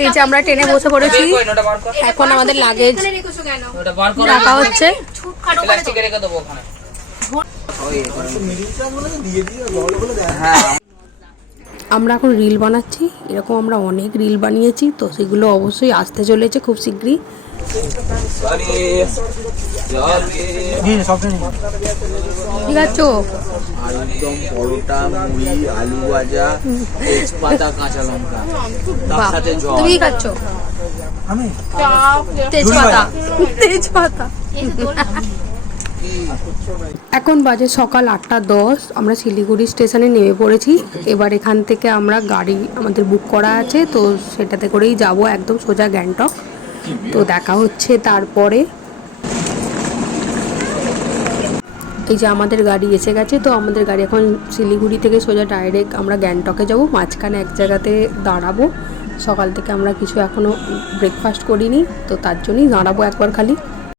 এই যে আমরা ট্রেনে বসে পড়েছি, এখন আমাদের লাগেজ রাখা হচ্ছে। আমরা এখন রিল বানাচ্ছি, এরকম আমরা অনেক রিল বানিয়েছি, তো সেগুলো অবশ্যই আসতে চলেছে খুব শীঘ্রই। ঠিক আছে, একদম পরোটা, মুড়ি, আলু ভাজা, তেজপাতা, কাঁচা লঙ্কা, তার সাথে জল। তুমি কি খাচ্ছ? আমি তেজপাতা। তেজপাতা। এখন বাজে সকাল 8:10, আমরা শিলিগুড়ি স্টেশনে নেমে পড়েছি। এবার এখান থেকে আমরা গাড়ি আমাদের বুক করা আছে, তো সেটাতে করেই যাব একদম সোজা গ্যাংটক। তো দেখা হচ্ছে তারপরে। এই যে আমাদের গাড়ি এসে গেছে, তো আমাদের গাড়ি এখন শিলিগুড়ি থেকে সোজা ডাইরেক্ট আমরা গ্যাংটকে যাব। মাঝখানে এক জায়গাতে দাঁড়াবো, সকাল থেকে আমরা কিছু এখনও ব্রেকফাস্ট করিনি, তো তার জন্যই দাঁড়াবো একবার খালি।